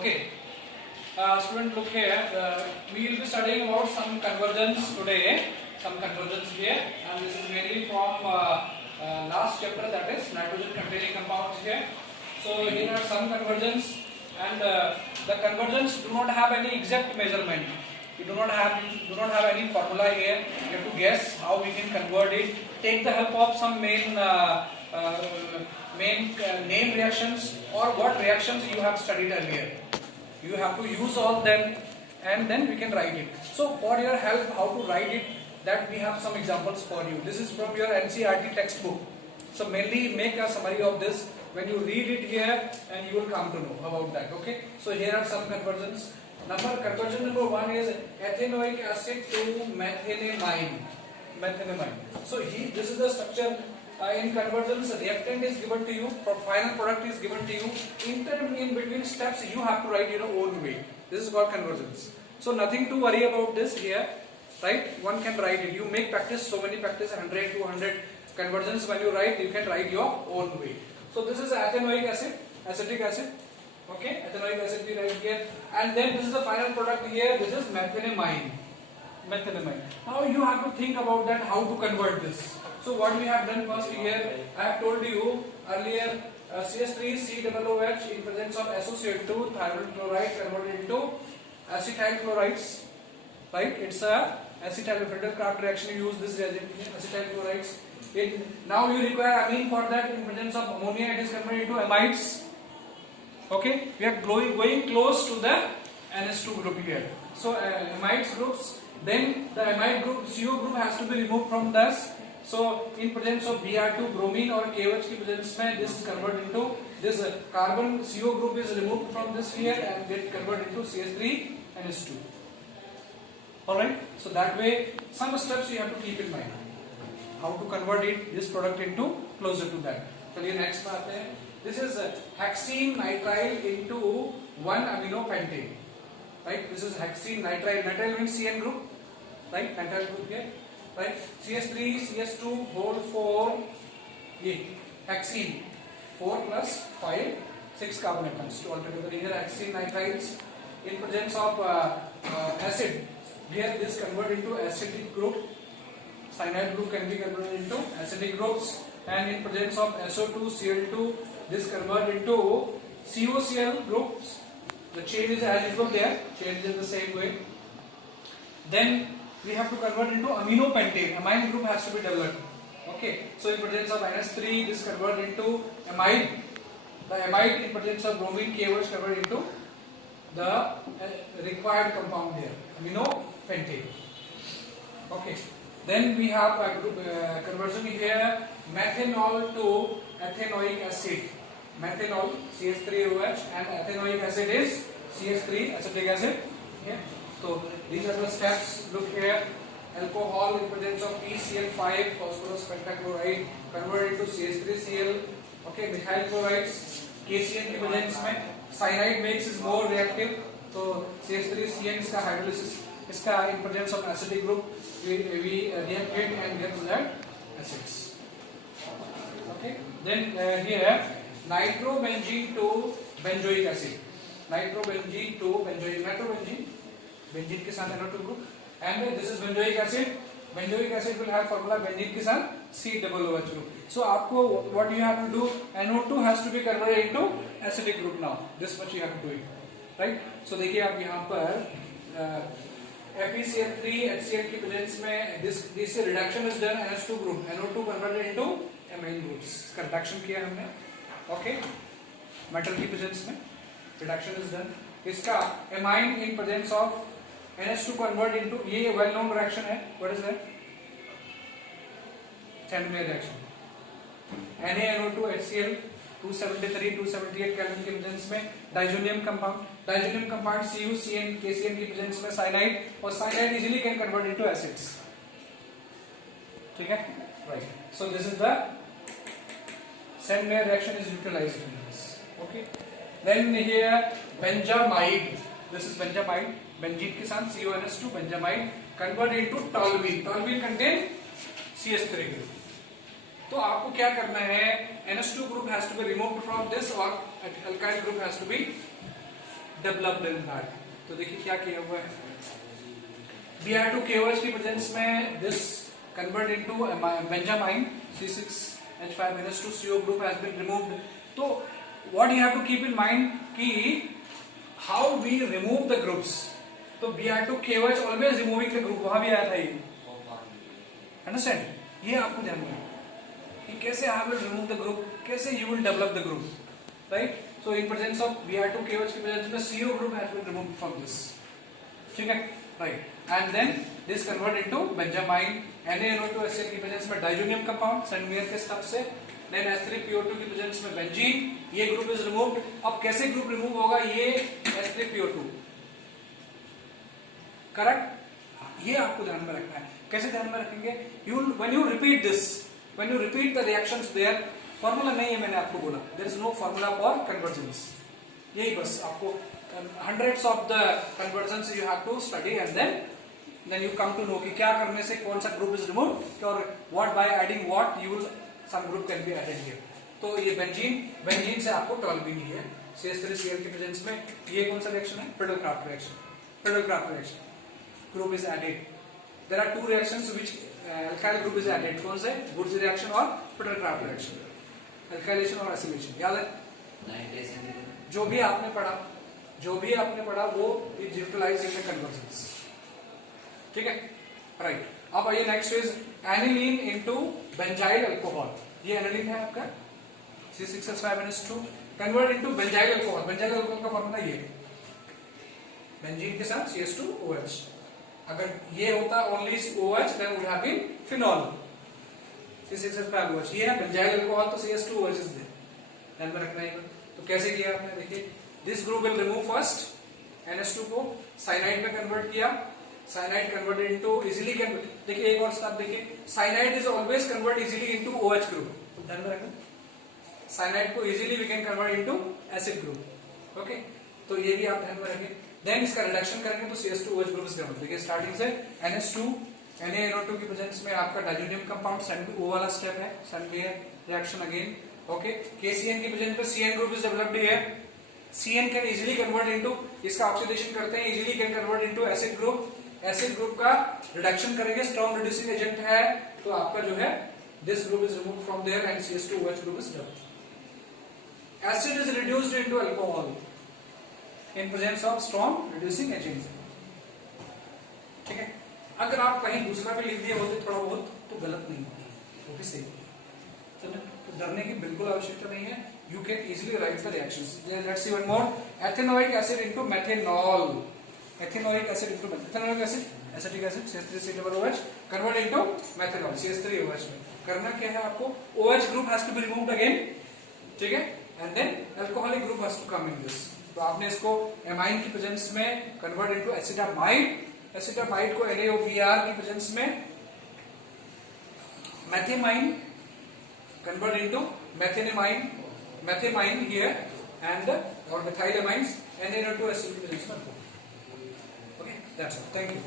Okay, student, look here. We will be studying about some convergence today. Some convergence here, and this is mainly from last chapter, that is nitrogen containing compounds here. So here are some convergence, and the convergence do not have any exact measurement. You do not have any formula here. You have to guess how we can convert it. Take the help of some main name reactions or what reactions you have studied earlier. You have to use all them, and then we can write it. So for your help, how to write it, that we have some examples for you. This is from your NCERT textbook. So mainly make a summary of this. When you read it here, and you will come to know about that. Okay. So here are some conversions. Conversion number 1 is ethanoic acid to methanamine. So this is the structure. In conversions, reactant is given to you, final product is given to you. In between steps, you have to write your own way. This is called conversions. So nothing to worry about this here, right? One can write it. You make practice, so many practice, 100, 200 conversions. When you write, you can write your own way. So this is ethanoic acid, acetic acid. Okay, ethanoic acid we write here, and then this is the final product here. This is methanamine. Now you have to think about that, how to convert this. So what we have done first here, I have told you earlier, CH3COOH in presence of SOCl2, thionyl chloride converted into acetyl chlorides, right? It's a acetyl Friedel-Crafts reaction. You use this reagent here, acetyl chlorides. Now you require amine for that. In presence of ammonia, it is converted into amides. Okay, we are going close to the NH2 group here. So amides groups, then the amide group, CO group has to be removed from this. So in presence of Br2 bromine or KOH की presence में, this is converted into this carbon CO group is removed from this here and get converted into CH3 NH2. Alright, so that way some steps you have to keep in mind. How to convert it, this product into closer to that. चलिए next बात है. This is hexene nitrile into 1 amino pentane. Right? This is hexene nitrile. Nitrile means CN group. Right? Nitrile group here. Right? CH3, CH2, whole 4. Hexene. 4 plus 5, 6 carbon atoms. Altogether here hexene nitriles. In presence of acid, here this convert into acidic group. Cyanide group can be converted into acidic groups. And in presence of SO2, Cl2, this convert into COCl groups. The chain is as usual there, chain is in the same way. Then we have to convert into amino pentane. Amine group has to be developed. Okay, so in presence of NH3, this convert into amide. The amide in presence of bromine KOH convert into the required compound here, amino pentane. Okay, then we have a group conversion here, methanol to ethanoic acid. Methanol CH3OH and ethanoic acid is CH3 acetic acid. Yeah. So these are the steps. Look here, alcohol in presence of PCl5 phosphorus pentachloride converted into CH3Cl. Okay, methyl chlorides KCN की presence में cyanide makes is more reactive. So CH3CN इसका hydrolysis इसका in presence of acidic group we react it and get that acids. Okay, then here nitrobenzene to benzoic acid. Nitrobenzene to benzoic. Nitrobenzene, benzene के साथ NO2 group, and this is benzoic acid. Benzoic acid will have formula benzene के साथ COOH group. So आपको what you have to do, NO2 has to be converted into acidic group now. This much you have to do it, right? So देखिए आप यहाँ पर FeCl3 HCl की presence में this reduction is done NH2 group. NO2 converted into amine groups. इसका reduction किया हमने. Okay, metal की presence में reduction is done. इसका amine in presence of NH2 convert into, ये well known reaction है. What is that? Chandler reaction. NaNO2 HCl 273 278 Kelvin की presence में diazonium compound. Diazonium compound CuCN KCN की presence में cyanide, और cyanide easily can convert into acids. ठीक है? Right. So this is the Sandmeyer reaction is utilized in this. Okay. Then here benzamide. This is benzamide. Benzene के साथ CONS2 benzamide convert into toluene. Toluene contain CH3 group. तो आपको क्या करना है, NH2 group has to be removed from this or alkyl group has to be developed in that. तो देखिए क्या किया हुआ है, Br2 KOH की प्रेजेंस में this convert into benzyamine C6H5NH2 CO group has been removed. तो what you have to keep in mind कि how we remove the groups. तो Br2 KOH always removing the group, वहां भी आया था ये, understand? ये आपको ध्यान में कि कैसे I will remove the group, कैसे you will develop the group, right? So in presence of Br2 KOH की presence में CO group has been removed from this, ठीक है, right? And then this convert into benzyamine NaNO2 HCl की presence में diazonium compound सेंडमियर के stuff से, then H3PO2 की presence में बेंजीन, ये ग्रुप इज रिमूव्ड. अब कैसे ग्रुप रिमूव होगा, ये H3PO2, करेक्ट? ये आपको ध्यान में रखना है. कैसे ध्यान में रखेंगे? When you repeat this, when you repeat the reactions there, formula नहीं है, मैंने आपको बोला there is no formula for convergence. यही बस आपको hundreds of the conversions you have to study and then you come to know कि क्या करने से कौन सा ग्रुप इज रिमूव्ड और what by adding what you will some group can be added here. तो ये बेंजीन से आपको टॉल्यूइन है CH3Cl की प्रेजेंस में. ये कौन सा रिएक्शन है? Friedel-Crafts reaction. Group is added. There are two reactions which alkyl group is added. कौन से? Wurtz reaction और Friedel-Crafts reaction. Alkylation और acylation. याद है? जो भी आपने पढ़ा वो is utilized in the conversions. ठीक है, राइट. अब आइए next is aniline into benzyl alcohol. ये एनिलीन है आपका C6H5NH2 convert into benzyl alcohol. Benzyl alcohol का फॉर्मूला ये, बेंजीन के साथ CH2OH. अगर ये होता only OH then would have been phenol. C6H5OH ये है बेंजाइल अल्कोहल, तो CH2OH इज देयर. ध्यान में रखना है. तो कैसे किया आपने? देखिए, this group will remove first NH2 को साइनाइड में कन्वर्ट किया. Cyanide converted into easily convert. देखिए एक और स्टेप देखिए, cyanide is always convert easily into OH group. ध्यान में रखना, साइनाइड को easily we can convert into acid group. Okay, तो ये भी आप ध्यान में रखें. देन इसका रिडक्शन करेंगे तो CH2OH ग्रुप इज कन्वर्ट. देखिए स्टार्टिंग से NH2 NaNO2 की प्रेजेंस में आपका डाइजोनियम कंपाउंड O वाला स्टेप है, Sandmeyer reaction again. Okay, KCN की प्रेजेंस में CN group is developed here. CN can easily convert into, इसका ऑक्सीडेशन करते हैं, easily can convert into acid group. Acid group का रिडक्शन करेंगे, स्ट्रॉन्ग रिड्यूसिंग एजेंट है, तो आपका जो है this group is removed from there and CH2OH group is developed. Acid is reduced into alcohol in presence of strong reducing agent. ठीक है, अगर आप कहीं दूसरा भी लिख दिए होते थोड़ा बहुत तो गलत नहीं होती, वो भी सही. तो डरने की बिल्कुल आवश्यकता नहीं है. You can easily write the reactions. Let's see one more. Ethanoic acid into methanol. Ethanoic acid into ethanoic acid, acetic acid CH3COOH convert into methanol CH3OH में. करना क्या है आपको? OH group has to be removed again. ठीक है, and then alcoholic group has to come in this. तो आपने इसको amine की प्रेजेंस में convert into acetamide. acetamide को NaOBr की प्रेजेंस में methamine convert into methamine here and or methylamines NaNO2 acid. Okay, that's all. Thank you.